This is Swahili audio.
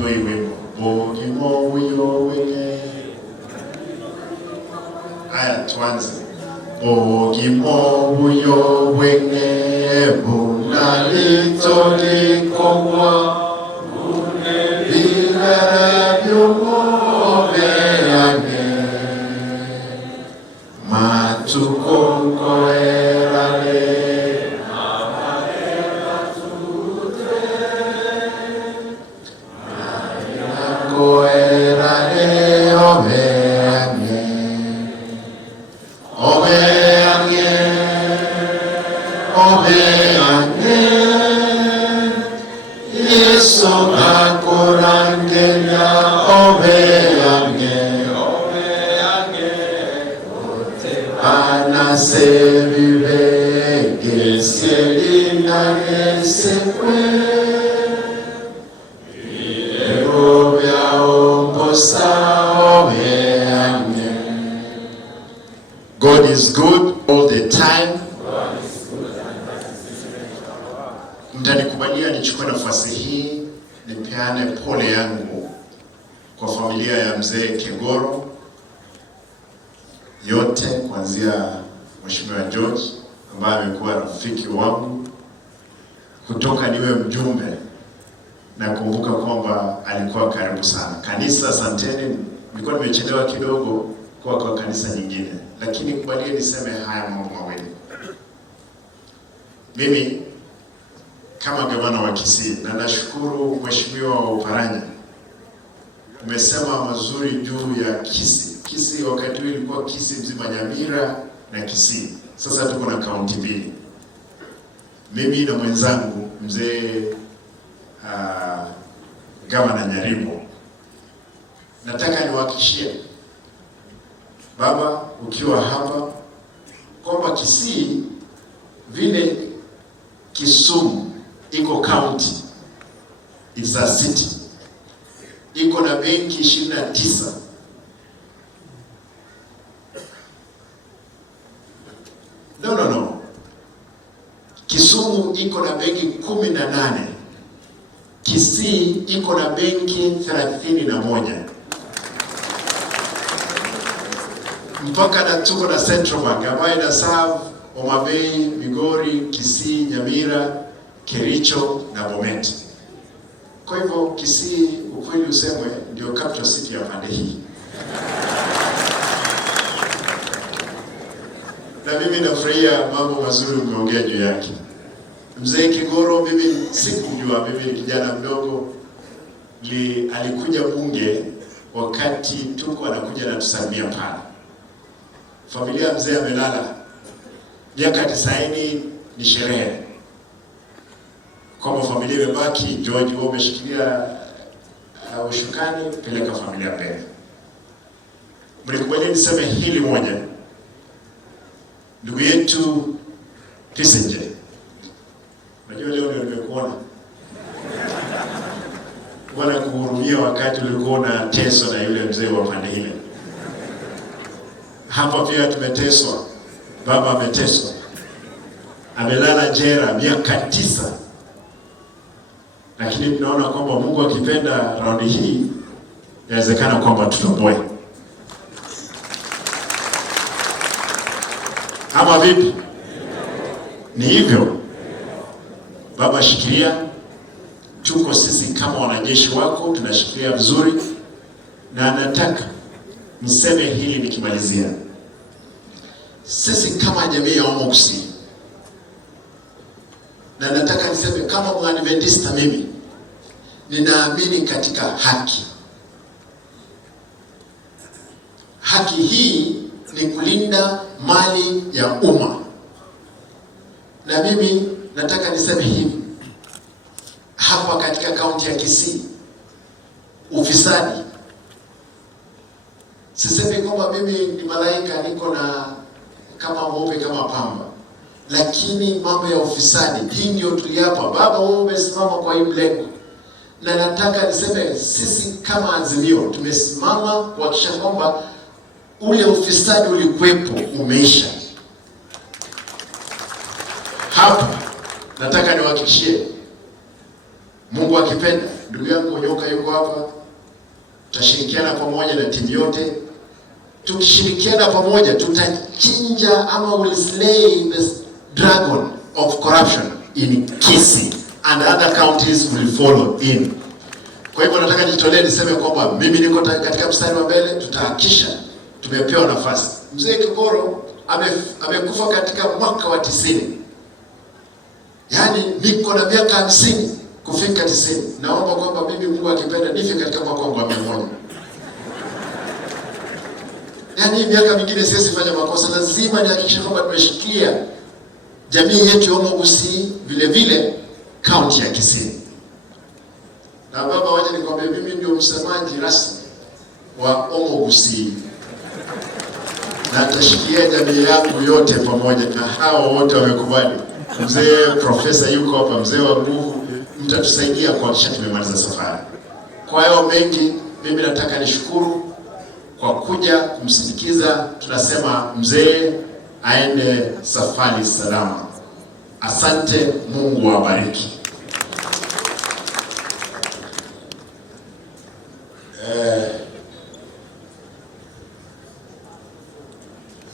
tuimbe wimbo. Bogimo uyowe. Haya tuanze. Bogimo uyowe bunalito likongwa unebira byumobeane matukonkoerale God is good all the time. Mtanikubalia nichukue nafasi hii nipeane pole yangu kwa familia ya mzee Kegoro yote, kuanzia Mheshimiwa George ambaye amekuwa rafiki wangu kutoka niwe mjumbe, na kumbuka kwamba alikuwa karibu sana. Kanisa, asanteni, nilikuwa nimechelewa kidogo kwa kanisa nyingine, lakini kubalie niseme haya mambo mawili. Mimi kama gavana wa Kisii, na nashukuru Mheshimiwa wa Uparanya, umesema mazuri juu ya Kisii. Kisii wakati ule ilikuwa Kisii mzima, Nyamira na Kisii. Sasa tuko na kaunti mbili. Mimi na mwenzangu mzee Gavana Nyaribo, nataka niwahakikishie baba, ukiwa hapa, kwamba Kisii vile Kisumu iko county, it's a city, iko na benki 29. No. Kisumu iko na benki 18. Kisii iko na benki 31. Mpaka na tuko na Central Bank ambayo ina serve Homa Bay, Migori, Kisii, Nyamira, Kericho na Bomet. Kwa hivyo Kisii, ukweli usemwe, ndio capital city ya pande hii. Na mimi nafurahia mambo mazuri mmeongea juu yake. Mzee Kegoro, mimi sikujua, mimi ni kijana mdogo, alikuja bunge wakati tuko anakuja na tusalimia pale. Familia mzee amelala, miaka 90 ni sherehe. Kama familia imebaki, George wao umeshikilia ushukani, peleka familia mbele. Mlikubali niseme hili moja. Ndugu yetu Kisinje, unajua leo ndio nimekuona. Bwana kuhurumia wakati ulikuwa na teso na yule mzee wa pande ile. Hapa pia tumeteswa. Baba ameteswa. Amelala jela miaka 9. Lakini tunaona kwamba Mungu akipenda raundi hii inawezekana kwamba tutoboe. Ama vipi? Ni hivyo. Baba, shikilia. Tuko sisi kama wanajeshi wako, tunashikilia vizuri. Na nataka niseme hili nikimalizia. Sisi kama jamii ya Omokusi, na nataka niseme kama Mwadventista, mimi ninaamini katika haki. Haki hii ni kulinda mali ya umma. Na mimi nataka niseme hivi, hapa katika kaunti ya Kisii, ufisadi, sisemi kwamba mimi ni malaika niko na kama mweupe kama pamba, lakini mambo ya ufisadi, hii ndio tuliapa. Baba, wewe umesimama kwa hii mlengo, na nataka niseme sisi kama Azimio tumesimama kuhakikisha kwamba ule ufisadi ulikuwepo umeisha. Hapa nataka niwahakikishie, Mungu akipenda, ndugu yangu Onyoka yuko hapa, tutashirikiana pamoja na timu yote. Tukishirikiana pamoja tutachinja ama will slay the dragon of corruption in Kisii and other counties will follow in. Kwa hivyo nataka nitolee niseme kwamba mimi niko katika mstari wa mbele, tutahakisha tumepewa nafasi. Mzee Kigoro amekufa katika mwaka wa 90. Yaani niko na miaka 50 kufika 90. Naomba kwamba mimi Mungu akipenda nife katika mwaka wa 100. Yaani miaka mingine siwezi fanya makosa, lazima nihakikishe kwamba tumeshikia jamii yetu ya Kisii, vile vile kaunti ya Kisii. Na baba, waje nikwambie, mimi ndio msemaji rasmi wa Kisii. Na tashikia jamii yangu yote pamoja, na hao wote wamekubali. Mzee profesa yuko hapa, mzee wa nguvu, mtatusaidia kuhakikisha tumemaliza safari. Kwa hiyo mengi, mimi nataka nishukuru kwa kuja kumsindikiza. Tunasema mzee aende safari salama. Asante, Mungu awabariki.